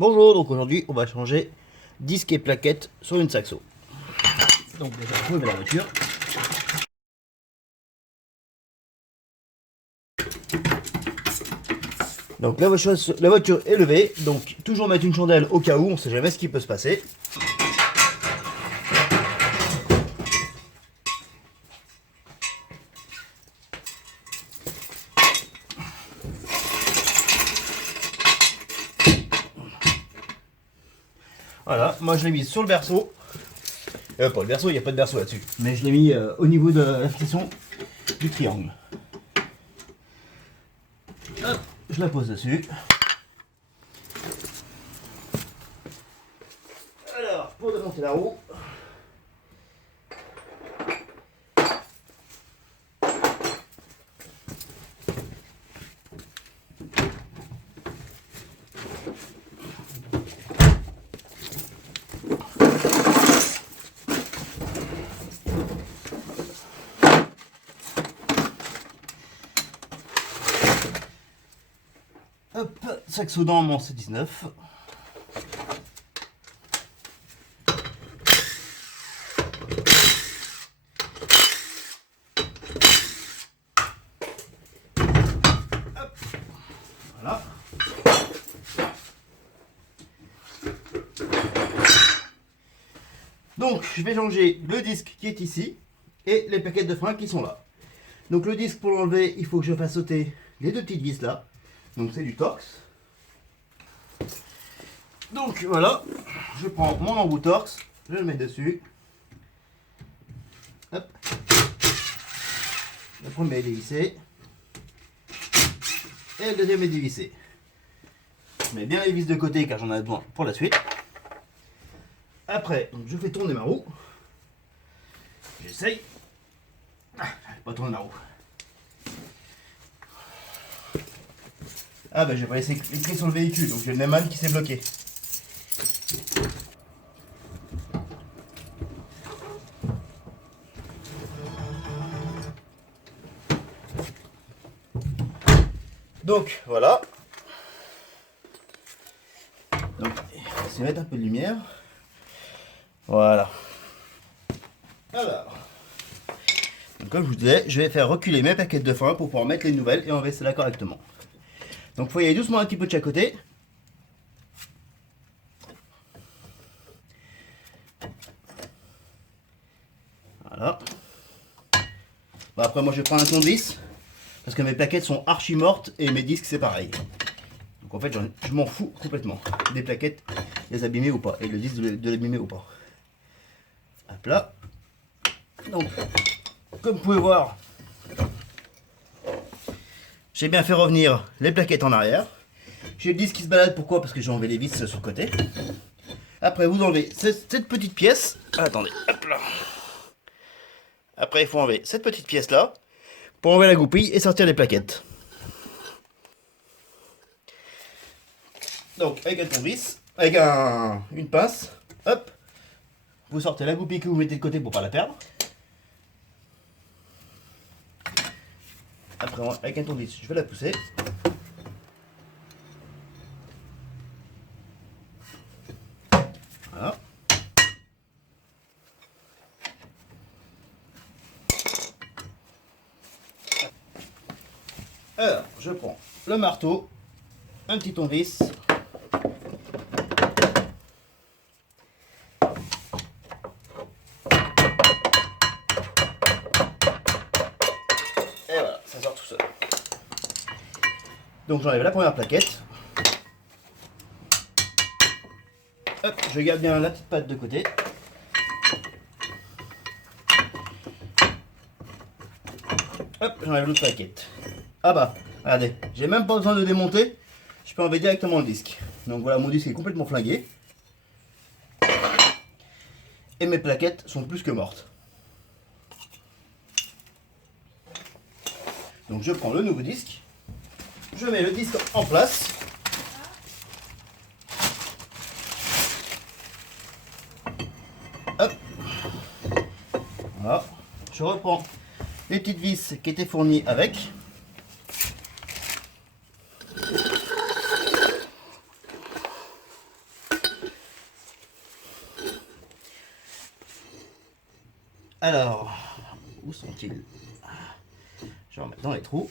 Bonjour, donc aujourd'hui on va changer disque et plaquettes sur une Saxo. Donc déjà on va la voiture. Donc la voiture est levée, donc toujours mettre une chandelle au cas où, on sait jamais ce qui peut se passer. Voilà, moi je l'ai mis sur le berceau. Pas le berceau, il n'y a pas de berceau là-dessus. Mais je l'ai mis au niveau de la fixation du triangle. Hop, je la pose dessus. Alors, pour démonter la roue. Hop, Saxo dans mon C19. Hop, voilà. Donc je vais changer le disque qui est ici et les plaquettes de frein qui sont là. Donc le disque, pour l'enlever, il faut que je fasse sauter les deux petites vis là. Donc c'est du Torx. Donc voilà, je prends mon embout Torx, je le mets dessus. Hop. Le premier est dévissé. Et le deuxième est dévissé. Je mets bien les vis de côté car j'en ai besoin pour la suite. Après, donc je fais tourner ma roue. J'essaye. J'arrive pas à tourner ma roue. Ah bah j'ai pas laissé les clés sur le véhicule, donc j'ai le Neyman qui s'est bloqué. Donc voilà. Donc on va essayer de mettre un peu de lumière. Voilà. Alors, donc comme je vous disais, je vais faire reculer mes plaquettes de frein pour pouvoir mettre les nouvelles et enlever celles-là correctement. Donc il faut y aller doucement un petit peu de chaque côté. Voilà. Bon, après moi je vais prendre un tournevis parce que mes plaquettes sont archi mortes et mes disques c'est pareil. Donc en fait je m'en fous complètement des plaquettes, les abîmer ou pas, et le disque de l'abîmer ou pas. Hop là. Donc comme vous pouvez voir, j'ai bien fait revenir les plaquettes en arrière. J'ai le disque qui se balade, pourquoi? Parce que j'ai enlevé les vis sur le côté. Après vous enlevez cette petite pièce. Attendez, hop là. Après il faut enlever cette petite pièce là pour enlever la goupille et sortir les plaquettes. Donc avec un tournevis, avec une pince, hop, vous sortez la goupille que vous mettez de côté pour pas la perdre. Après avec un tournevis, je vais la pousser. Voilà. Alors, je prends le marteau, un petit tournevis. Et voilà, ça sort tout seul. Donc j'enlève la première plaquette. Hop, je garde bien la petite patte de côté. Hop, j'enlève l'autre plaquette. Ah bah, regardez, j'ai même pas besoin de démonter. Je peux enlever directement le disque. Donc voilà, mon disque est complètement flingué. Et mes plaquettes sont plus que mortes. Donc je prends le nouveau disque. Je mets le disque en place. Hop. Voilà. Je reprends les petites vis qui étaient fournies avec. Alors, où sont-ils? Je vais en mettre dans les trous.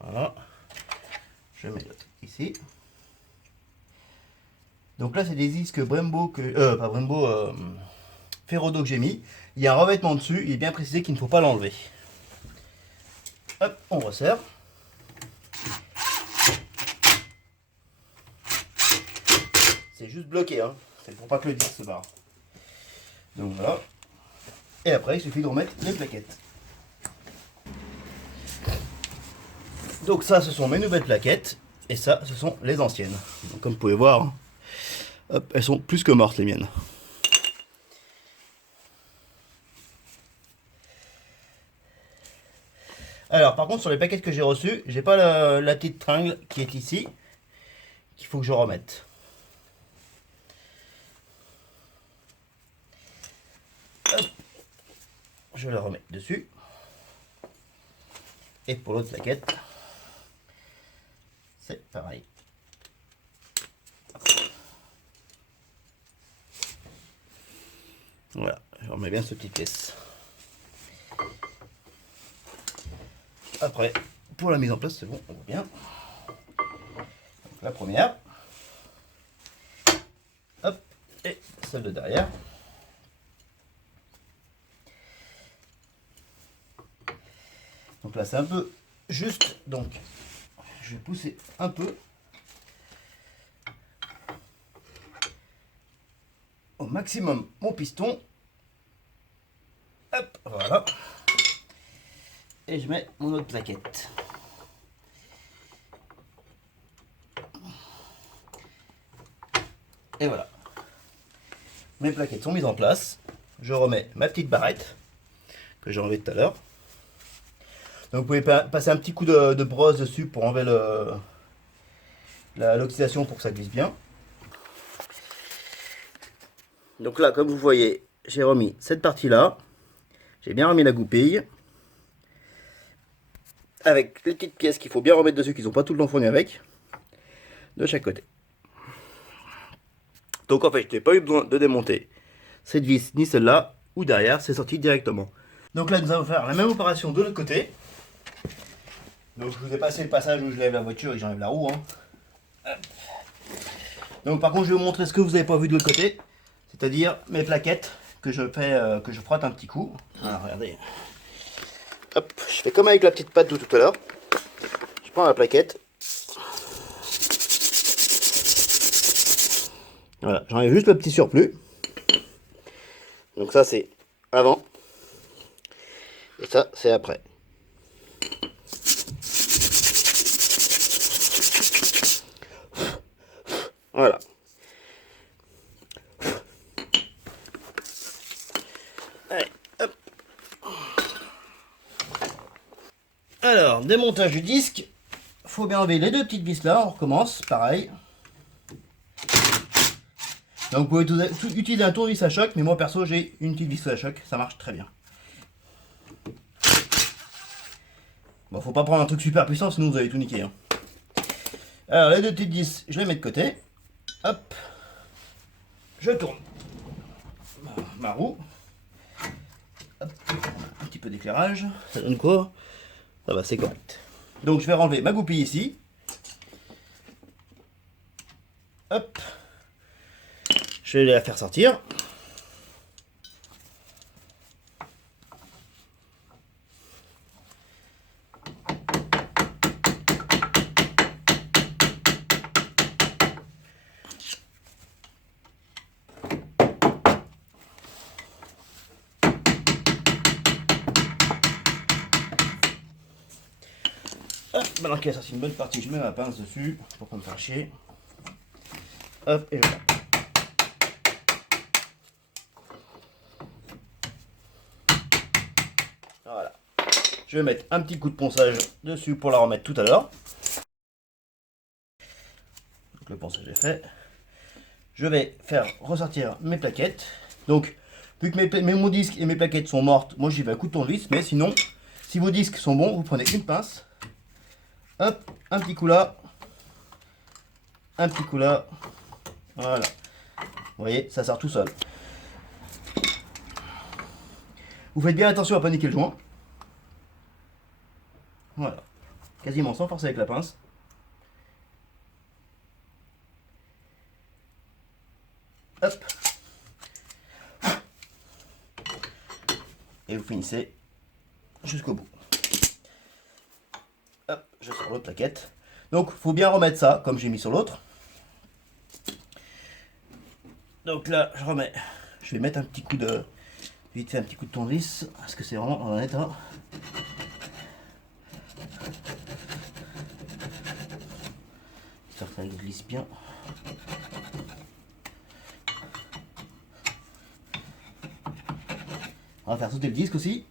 Voilà. Je mets l'autre ici. Donc là, c'est des disques Brembo que, pas Brembo, Ferrodo que j'ai mis. Il y a un revêtement dessus. Il est bien précisé qu'il ne faut pas l'enlever. Hop, on resserre. C'est juste bloqué, hein. C'est pour pas que le disque se barre. Donc voilà. Et après, il suffit de remettre les plaquettes. Donc ça, ce sont mes nouvelles plaquettes. Et ça, ce sont les anciennes. Donc, comme vous pouvez voir, hop, elles sont plus que mortes, les miennes. Alors, par contre, sur les plaquettes que j'ai reçues, j'ai pas la petite tringle qui est ici, qu'il faut que je remette. Hop. Je la remets dessus. Et pour l'autre plaquette, c'est pareil. Voilà, je remets bien ce petit pièce. Après, pour la mise en place, c'est bon, on voit bien. Donc, la première. Hop, et celle de derrière. Donc là, c'est un peu juste, donc je vais pousser un peu au maximum mon piston. Hop, voilà. Et je mets mon autre plaquette. Et voilà. Mes plaquettes sont mises en place. Je remets ma petite barrette que j'ai enlevée tout à l'heure. Donc vous pouvez passer un petit coup de brosse dessus pour enlever l'oxydation pour que ça glisse bien. Donc là, comme vous voyez, j'ai remis cette partie-là. J'ai bien remis la goupille. Avec les petites pièces qu'il faut bien remettre dessus, qu'ils n'ont pas tout le temps fourni avec. De chaque côté. Donc en fait, je n'ai pas eu besoin de démonter cette vis ni celle-là. Ou derrière, c'est sorti directement. Donc là, nous allons faire la même opération de l'autre côté. Donc je vous ai passé le passage où je lève la voiture et que j'enlève la roue. Hein. Donc par contre, je vais vous montrer ce que vous n'avez pas vu de l'autre côté. C'est-à-dire mes plaquettes que je frotte un petit coup. Alors regardez. Hop, je fais comme avec la petite patte de tout à l'heure. Je prends la plaquette. Voilà, j'enlève juste le petit surplus. Donc ça c'est avant. Et ça c'est après. Voilà. Allez, hop. Alors, démontage du disque. Faut bien enlever les deux petites vis là. On recommence, pareil. Donc vous pouvez utiliser un tournevis à choc, mais moi perso j'ai une petite vis à choc, ça marche très bien. Bon, faut pas prendre un truc super puissant, sinon vous allez tout niquer. Hein. Alors les deux petites vis, je les mets de côté. Hop, je tourne ma roue. Hop. Un petit peu d'éclairage, ça donne quoi? Ça va, c'est correct. Donc je vais renlever ma goupille ici. Hop. Je vais la faire sortir. Hop, maintenant qu'il a sorti une bonne partie, je mets ma pince dessus pour pas me faire chier. Hop, et je tape. Voilà. Je vais mettre un petit coup de ponçage dessus pour la remettre tout à l'heure. Donc le ponçage est fait. Je vais faire ressortir mes plaquettes. Donc, vu que mon disque et mes plaquettes sont mortes, moi j'y vais à coup de tournevis. Mais sinon, si vos disques sont bons, vous prenez une pince. Hop, un petit coup là. Un petit coup là. Voilà. Vous voyez, ça sort tout seul. Vous faites bien attention à pas niquer le joint. Voilà. Quasiment sans forcer avec la pince. Hop. Et vous finissez jusqu'au bout. Hop, je sors l'autre plaquette. Donc, faut bien remettre ça, comme j'ai mis sur l'autre. Donc là, je remets. Je vais mettre un petit coup de... Vite fait un petit coup de tournevis, parce que c'est vraiment en état. J'espère que ça glisse bien. On va faire sauter le disque aussi.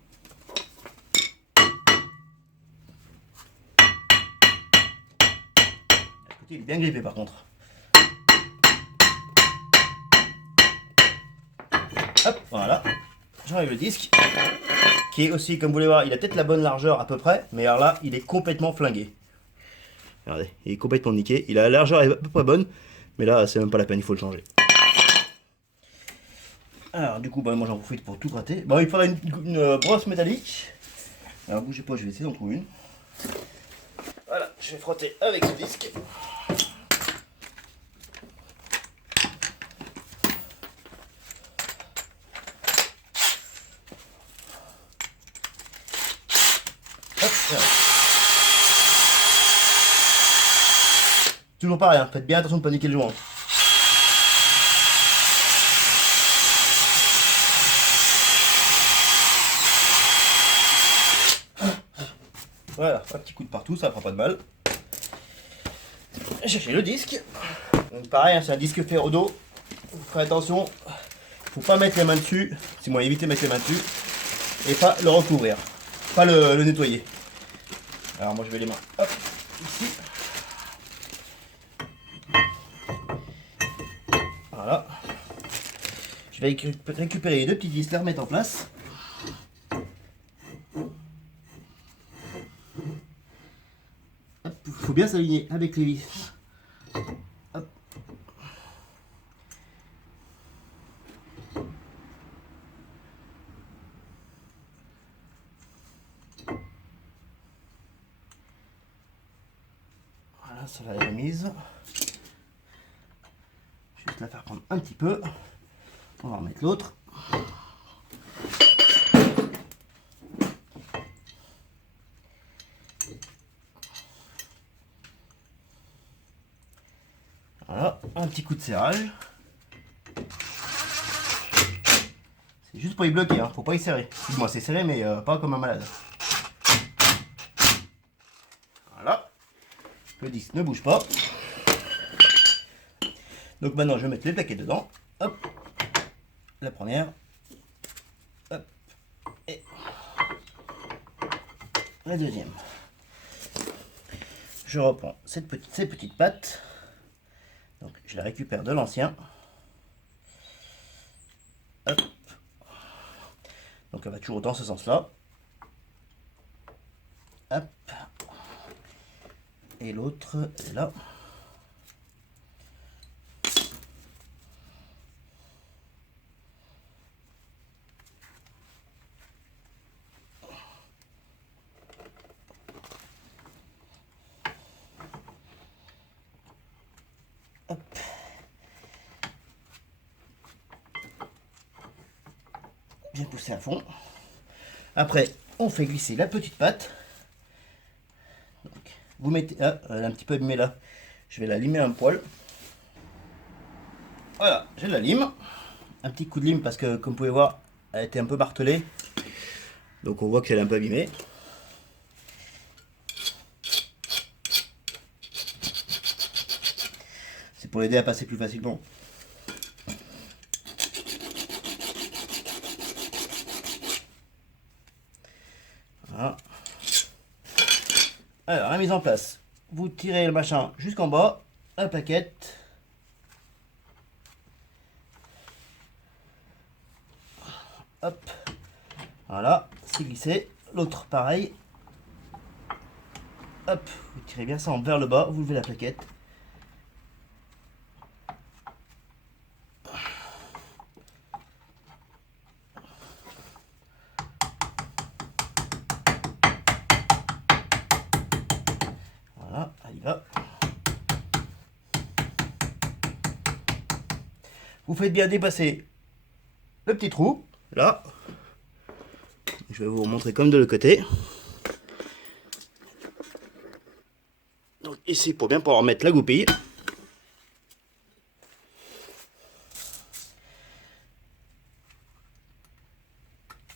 Écoutez, il est bien grippé par contre. Hop, voilà. J'enlève le disque. Qui est aussi, comme vous voulez voir, il a peut-être la bonne largeur à peu près, mais alors là, il est complètement flingué. Regardez, il est complètement niqué. Il a la largeur à peu près bonne, mais là, c'est même pas la peine, il faut le changer. Alors, du coup, bah, moi j'en profite pour tout gratter. Bon, il faudra une brosse métallique. Alors, bougez pas, je vais essayer d'en trouver une. Voilà, je vais frotter avec ce disque. Hop, voilà. Toujours pareil, hein. Faites bien attention de ne pas niquer le joint. Voilà, un petit coup de partout, ça fera pas de mal. Cherchez le disque. Donc pareil, hein, c'est un disque ferrodo. Faites attention, faut pas mettre les mains dessus. C'est moi, évitez de mettre les mains dessus. Et pas le recouvrir. Pas le nettoyer. Alors moi je vais les mains. Hop, ici. Voilà. Je vais récupérer les deux petits disques, les remettre en place. Il faut bien s'aligner avec les vis. Hop. Voilà, ça va être remise. Juste la faire prendre un petit peu. On va remettre l'autre. Voilà, un petit coup de serrage. C'est juste pour y bloquer, hein. Faut pas y serrer. Moi c'est serré mais pas comme un malade. Voilà. Le disque ne bouge pas. Donc maintenant je vais mettre les plaquettes dedans. Hop. La première. Hop. Et la deuxième. Je reprends ces petites pattes. Donc je les récupère de l'ancien. Hop. Donc elle va toujours dans ce sens-là. Hop. Et l'autre est là. Hop. J'ai poussé à fond. Après, on fait glisser la petite patte. Donc, vous mettez... Ah, elle est un petit peu abîmée là. Je vais la limer un poil. Voilà, j'ai la lime. Un petit coup de lime parce que, comme vous pouvez voir, elle a été un peu martelée. Donc on voit qu'elle est un peu abîmée. C'est pour l'aider à passer plus facilement. Voilà. Alors, la mise en place. Vous tirez le machin jusqu'en bas, la plaquette. Hop. Voilà, c'est glissé. L'autre, pareil. Hop, vous tirez bien ça vers le bas, vous levez la plaquette. Là. Vous faites bien dépasser le petit trou, là. Je vais vous montrer comme de l'autre côté. Donc ici, pour bien pouvoir mettre la goupille.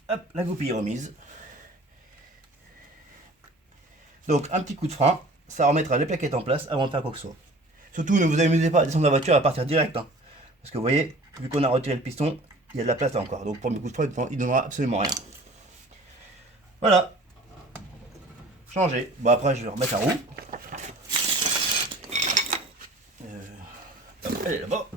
Hop, la goupille est remise. Donc un petit coup de frein, ça remettra les plaquettes en place avant de faire quoi que ce soit. Surtout ne vous amusez pas à descendre la voiture et à partir direct. Hein. Parce que vous voyez, vu qu'on a retiré le piston, il y a de la place là encore. Donc pour mes coups de frein, il ne donnera absolument rien. Voilà. Changé. Bon après je vais remettre la roue. Elle est là-bas.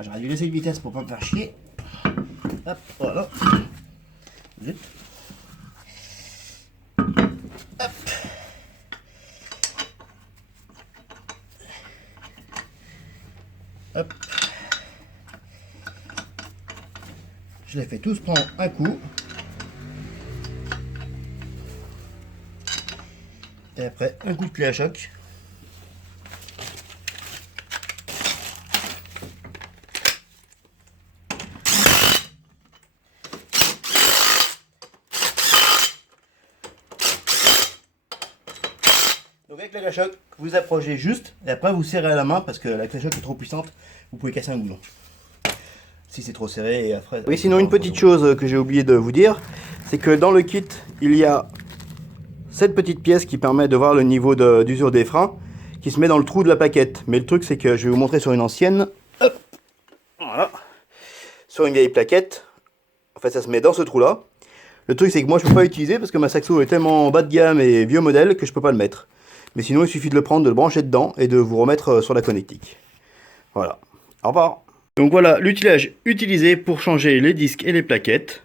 J'aurais dû laisser une vitesse pour pas me faire chier. Hop, voilà. Zut. Hop. Hop. Je les fais tous prendre un coup. Et après, un coup de clé à choc. Donc avec la clé à choc, vous approchez juste et après vous serrez à la main parce que la clé à choc est trop puissante, vous pouvez casser un goulon. Si c'est trop serré et après... Oui, sinon une petite chose que j'ai oublié de vous dire, c'est que dans le kit, il y a cette petite pièce qui permet de voir le niveau d'usure des freins qui se met dans le trou de la plaquette. Mais le truc c'est que je vais vous montrer sur une ancienne. Hop, voilà. Sur une vieille plaquette. En fait ça se met dans ce trou là. Le truc c'est que moi je peux pas l'utiliser parce que ma saxo est tellement bas de gamme et vieux modèle que je peux pas le mettre. Mais sinon il suffit de le prendre, de le brancher dedans et de vous remettre sur la connectique. Voilà. Au revoir. Donc voilà l'utilage utilisé pour changer les disques et les plaquettes.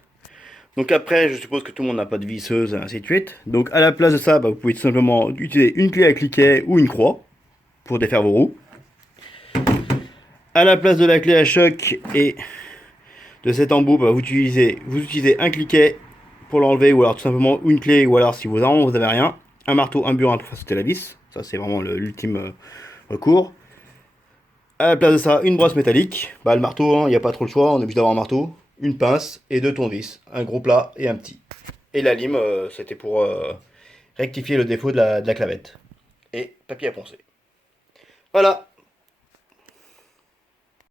Donc après, je suppose que tout le monde n'a pas de visseuse, ainsi de suite. Donc à la place de ça, vous pouvez tout simplement utiliser une clé à cliquet ou une croix pour défaire vos roues. À la place de la clé à choc et de cet embout, vous utilisez un cliquet pour l'enlever, ou alors tout simplement une clé, ou alors si vous n'avez rien, un marteau, un burin pour faire sauter la vis. Ça c'est vraiment l'ultime recours. À la place de ça, une brosse métallique. Le marteau, il n'y a pas trop le choix, on est obligé d'avoir un marteau. Une pince et deux tournevis, un gros plat et un petit. Et la lime, c'était pour rectifier le défaut de la clavette. Et papier à poncer. Voilà.